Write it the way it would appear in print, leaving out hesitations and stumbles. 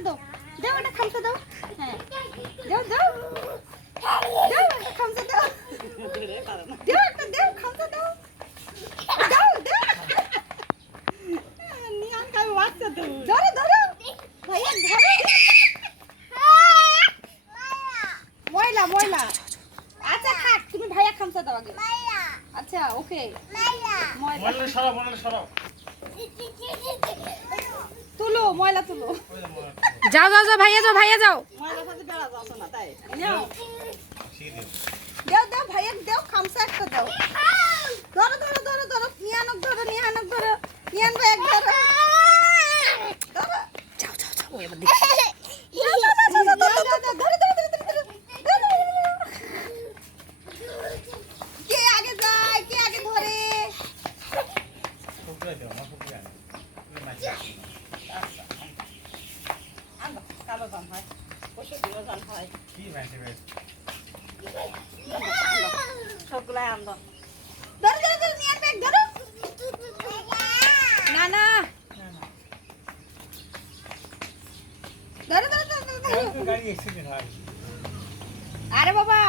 খামসা দাও দাও একটা খামসা দাও হ্যাঁ দাও দাও দাও একটা খামসা দাও দাও একটা দাও খামসা দাও দাও দাও নিয়ান কাই বাচ্চা তো ধরো ধরো ভাইয়া ধরো ময়লা ময়লা আচ্ছা থাক তুমি ভাইয়া খামসা দাও আগে আচ্ছা ওকে ময়লা সরাও তুলো ময়লা তুলো যাও যাও যাও ভাইয়া যাও ময়লা সাথে বেড়া যাও না তাই নাও দাও দাও ভাইয়া দাও খামসা একটা দাও ধরো ধরো ধরো ধরো নিয়ানক ধরো নিয়ান ভাই এক ধরো ধরো যাও এবার দেখি কে আগে যায় কে আগে ধরে কালো জান হয় পশু দিও জান হয় সবগুলাই আনন্দ ধরো ধরো ধরো নিয়ান ব্যাগ ধরো না না ধরো ধরো ধরো আরে বাবা